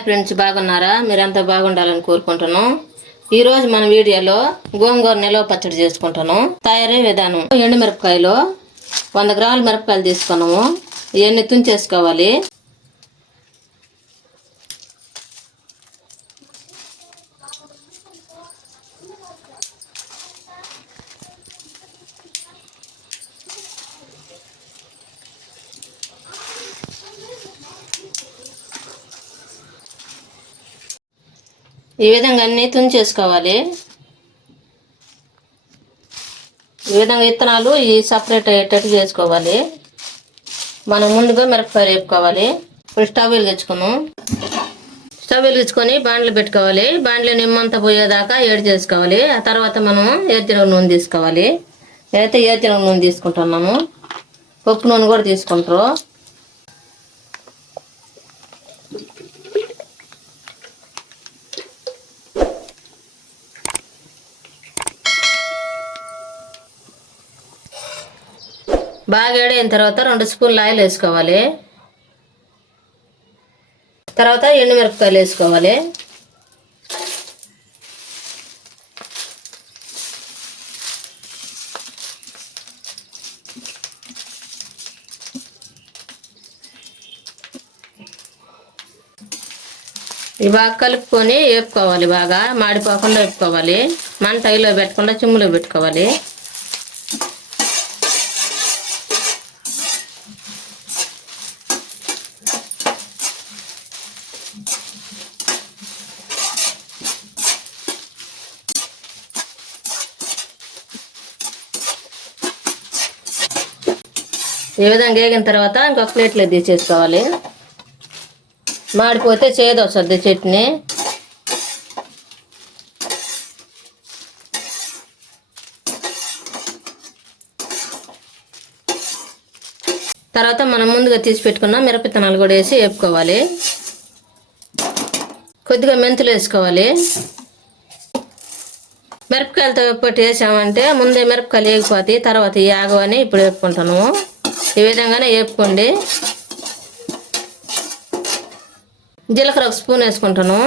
Hi friends, బాగున్నారా? మీరంతా బాగుండాలని కోరుకుంటున్నాం. ఈ రోజు మన వీడియోలో గోంగూర నిలవ పచ్చడి చేసుకుంటాను. తయారీ విధానం: ఎండుమిరపకాయలు 100 గ్రాముల మిరపకాయలు తీసుకున్నాము. ఇవన్నీ తుంచేసుకోవాలి. ఈ విధంగా అన్నీ తుంచేసుకోవాలి. ఈ విధంగా విత్తనాలు సపరేట్ అయ్యేటట్టు చేసుకోవాలి. మనం ముందుగా మిరపకాయలు వేపుకోవాలి. ఇప్పుడు స్టవ్ వెలిగించుకున్నాం. స్టవ్ వెలిగించుకొని బాండ్లు పెట్టుకోవాలి. బాండ్లు నిమ్మంతా పోయేదాకా ఏడు చేసుకోవాలి. ఆ తర్వాత మనం ఏరుశనగ నూనె తీసుకోవాలి. నేనైతే ఏరుశనగ నూనె తీసుకుంటున్నాము. పప్పు నూనె కూడా తీసుకుంటారు. బాగా వేడైన తర్వాత 2 స్పూన్లు ఆయిల్ వేసుకోవాలి. తర్వాత ఎండుమిరపకాయలు వేసుకోవాలి. ఇవి బాగా కలుపుకొని వేపుకోవాలి. బాగా మాడిపోకుండా వేపుకోవాలి. మంట హైలో పెట్టకుండా చిమ్ములో పెట్టుకోవాలి. ఈ విధంగా వేగిన తర్వాత ఇంకొక ప్లేట్లో తీసేసుకోవాలి. మాడిపోతే చేదు వస్తుంది చట్నీ. తర్వాత మనం ముందుగా తీసి పెట్టుకున్న మిరపవిత్తనాలు కూడా వేసి వేపుకోవాలి. కొద్దిగా మెంతులు వేసుకోవాలి. మిరపకాయలతో పొట్టి వేసామంటే ముందే మిరపకాయలు వేగిపోతాయి, తర్వాత ఈ ఆగవని ఇప్పుడు వేపుకుంటాము. ఈ విధంగానే వేపుకోండి. జీలకర్ర 1 స్పూన్ వేసుకుంటాను.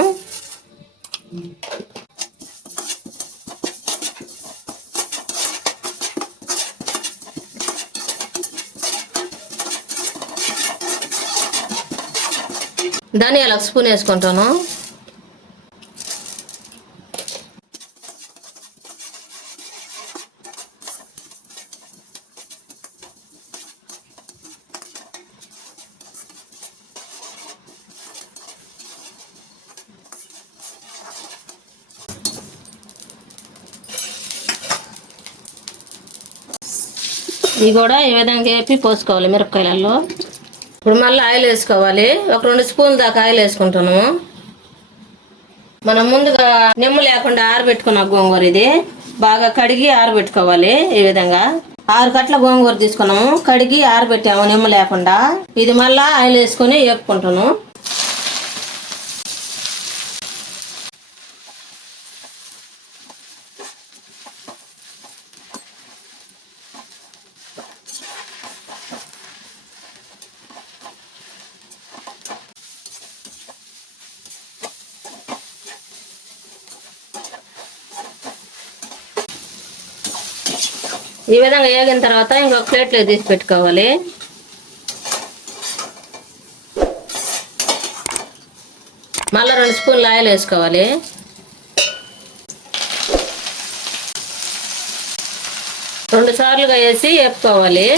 ధనియాలు 1 స్పూన్ వేసుకుంటాను. ఇవి కూడా ఈ విధంగా వేపి పోసుకోవాలి మిరపకాయలలో. ఇప్పుడు మళ్ళీ ఆయిల్ వేసుకోవాలి. ఒక 2 స్పూన్ల దాకా ఆయిల్ వేసుకుంటాను. మనం ముందుగా నిమ్మ లేకుండా ఆరబెట్టుకున్న గోంగూర ఇది బాగా కడిగి ఆరబెట్టుకోవాలి. ఈ విధంగా 6 కట్ల గోంగూర తీసుకున్నాము, కడిగి ఆరబెట్టాము నిమ్మ లేకుండా. ఇది మళ్ళీ ఆయిల్ వేసుకొని వేపుకుంటాను. ఈ విధంగా వేగిన తర్వాత ఇంకొక ప్లేట్లో తీసి పెట్టుకోవాలి. మళ్ళీ 2 స్పూన్లు ఆయిల్ వేసుకోవాలి. రెండు సార్లుగా వేసి వేపుకోవాలి.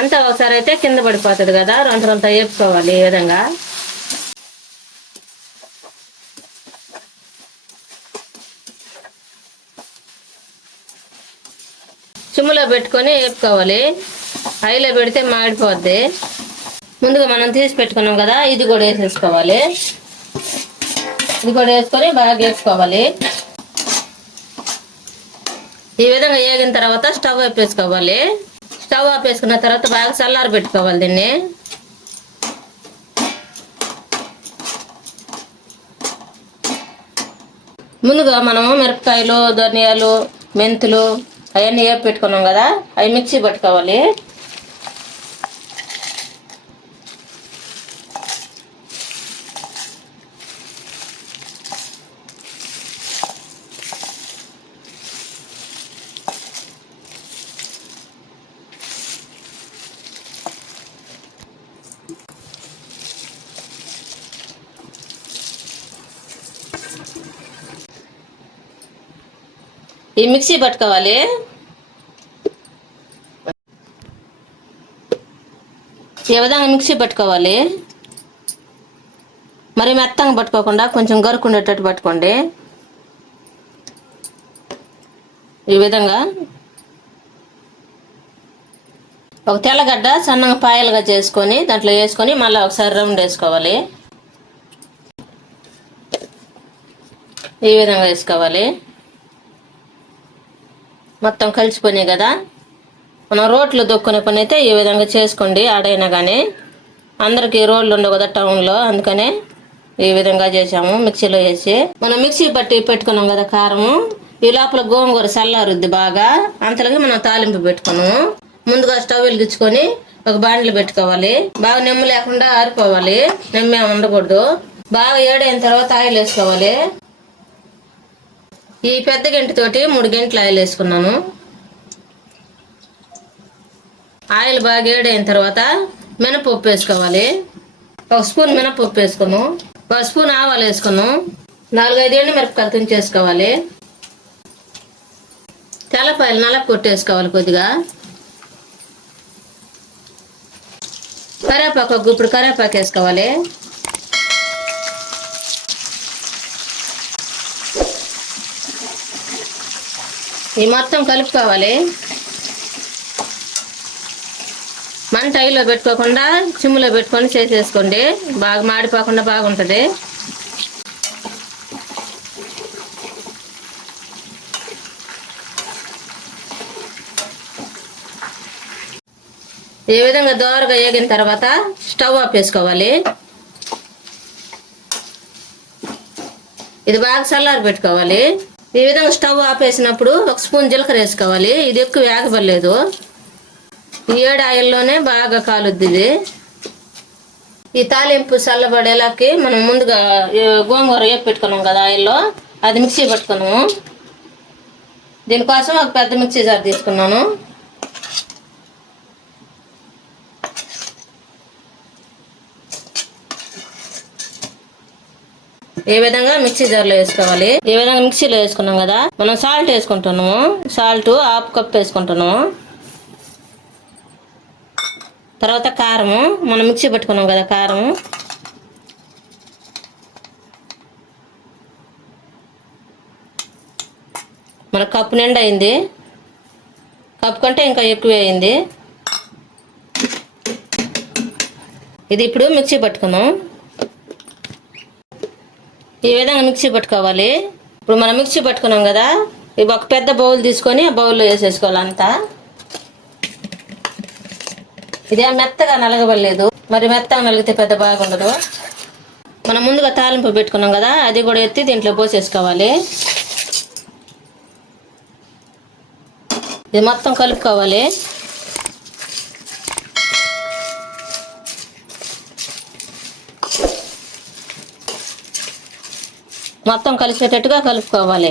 అంతా ఒకసారి అయితే కింద పడిపోతుంది కదా, రెండంతా వేపుకోవాలి. ఈ విధంగా చిమ్ములో పెట్టుకొని వేపుకోవాలి. హైలో పెడితే మాడిపోద్ది. ముందుగా మనం తీసి పెట్టుకున్నాం కదా, ఇది కూడా వేసేసుకోవాలి. ఇది కూడా వేసుకొని బాగా వేసుకోవాలి. ఈ విధంగా వేగిన తర్వాత స్టవ్ ఆపేసుకోవాలి. స్టవ్ ఆపేసుకున్న తర్వాత బాగా చల్లారి పెట్టుకోవాలి దీన్ని. ముందుగా మనము మిరపకాయలు, ధనియాలు, మెంతులు అవన్నీ వేపి పెట్టుకున్నాం కదా, అవి మిక్సీ పట్టుకోవాలి. ఈ మిక్సీ పట్టుకోవాలి. ఈ విధంగా మిక్సీ పట్టుకోవాలి. మరి మెత్తంగా పట్టుకోకుండా కొంచెం గరుకుండేటట్టు పట్టుకోండి. ఈ విధంగా ఒక తెల్లగడ్డ సన్నగా పాయలుగా చేసుకొని దాంట్లో వేసుకొని మళ్ళీ ఒకసారి రౌండ్ వేసుకోవాలి. ఈ విధంగా వేసుకోవాలి. మొత్తం కలిసిపోయినాయి కదా. మనం రోట్లు దొక్కునే పని అయితే ఈ విధంగా చేసుకోండి. ఆడైనా కానీ అందరికీ రోడ్లు ఉండవు కదా టౌన్లో, అందుకనే ఈ విధంగా చేసాము. మిక్సీలో వేసి మనం మిక్సీ పట్టి పెట్టుకున్నాం కదా కారము, ఈ లోపల గోంగూర చల్లారుద్ది బాగా. అంతలోకి మనం తాలింపు పెట్టుకున్నాము. ముందుగా స్టవ్ వెలిగించుకొని ఒక బాండ్లు పెట్టుకోవాలి. బాగా నెమ్మ లేకుండా ఆరిపోవాలి, నెమ్మే ఉండకూడదు. బాగా ఏడైన తర్వాత ఆయిల్ వేసుకోవాలి. ఈ పెద్ద గంటతోటి 3 గంటలు ఆయిల్ వేసుకున్నాను. ఆయిల్ బాగా ఏడైన తర్వాత మినపప్పు వేసుకోవాలి. 1 స్పూన్ మినపప్పు వేసుకున్నాం. 1 స్పూన్ ఆవాలు వేసుకున్నాం. 4-5 ఎండుమిరపకాయలు తుంచేసుకోవాలి. తెల్లపాయలు నలగ కొట్టేసుకోవాలి కొద్దిగా. కరివేపాకు ఇప్పుడు కరివేపాకు వేసుకోవాలి. ఈ మొత్తం కలుపుకోవాలి. మంట హైలో పెట్టుకోకుండా సిమ్లో పెట్టుకొని చేసేసుకోండి. బాగా మాడిపోకుండా బాగుంటుంది. ఈ విధంగా దోరగా వేగిన తర్వాత స్టవ్ ఆఫ్ చేసుకోవాలి. ఇది బాగా చల్లారి పెట్టుకోవాలి. ఈ విధంగా స్టవ్ ఆపేసినప్పుడు 1 స్పూన్ జీలకర్ర వేసుకోవాలి. ఇది ఎక్కువ వేగబడలేదు. ఈ ఏడు ఆయిల్లోనే బాగా కాలుద్ది ఇది. ఈ తాలింపు చల్లబడేలాకి మనం ముందుగా గోంగూర వేపి పెట్టుకున్నాం కదా ఆయిల్లో, అది మిక్సీ పట్టుకున్నాము. దీనికోసం ఒక పెద్ద మిక్సీ జార్ తీసుకున్నాను. ఈ విధంగా మిక్సీ జార్లో వేసుకోవాలి. ఈ విధంగా మిక్సీలో వేసుకున్నాం కదా, మనం సాల్ట్ వేసుకుంటున్నాము. సాల్ట్ 1/2 కప్ వేసుకుంటున్నాము. తర్వాత కారము, మనం మిక్సీ పెట్టుకున్నాం కదా కారము, మన కప్పు నిండా అయింది. కప్పు కంటే ఇంకా ఎక్కువ అయింది. ఇది ఇప్పుడు మిక్సీ పట్టుకున్నాం. ఈ విధంగా మిక్సీ పట్టుకోవాలి. ఇప్పుడు మనం మిక్సీ పట్టుకున్నాం కదా, ఇవి ఒక పెద్ద బౌల్ తీసుకొని ఆ బౌల్లో వేసేసుకోవాలి అంతా. ఇదే మెత్తగా నలగబడలేదు, మరి మెత్తగా నలిగితే పెద్ద బాగుండదు. మనం ముందుగా తాలింపు పెట్టుకున్నాం కదా, అది కూడా ఎత్తి దీంట్లో పోసేసుకోవాలి. ఇది మొత్తం కలుపుకోవాలి. మొత్తం కలిసేటట్టుగా కలుపుకోవాలి.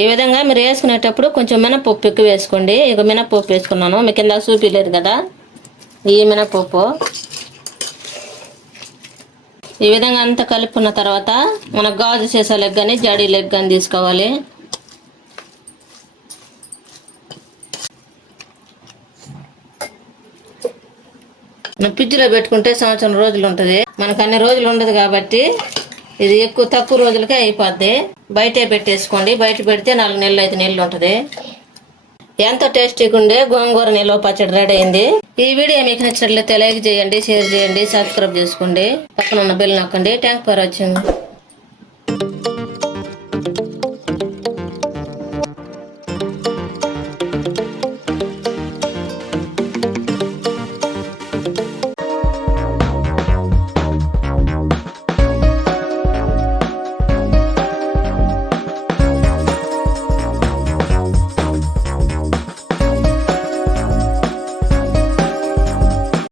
ఈ విధంగా మీరు వేసుకునేటప్పుడు కొంచెం మినపప్పు ఎక్కువ వేసుకోండి. ఇక మినపప్పు వేసుకున్నాను, మీకు కింద చూపిలేదు కదా, ఈ మినపప్పు. ఈ విధంగా అంతా కలుపుకున్న తర్వాత మన గాజు సీసా లెగ్ కానీ జాడీ లెగ్ కానీ తీసుకోవాలి. మనం ఫ్రిడ్జ్లో పెట్టుకుంటే 1 సంవత్సరం రోజులు ఉంటుంది. మనకు అన్ని రోజులు ఉండదు కాబట్టి ఇది తక్కువ రోజులకే అయిపోద్ది. బయటే పెట్టేసుకోండి. బయట పెడితే 4 నెలలు 5 నెలలు ఉంటుంది. ఎంతో టేస్టీగా ఉండే గోంగూర నిల్వ పచ్చడి రెడీ అయింది. ఈ వీడియో మీకు నచ్చినట్లయితే లైక్ చేయండి, షేర్ చేయండి, సబ్స్క్రైబ్ చేసుకోండి, పక్కన ఉన్న బెల్ నొక్కండి. Thank for watching.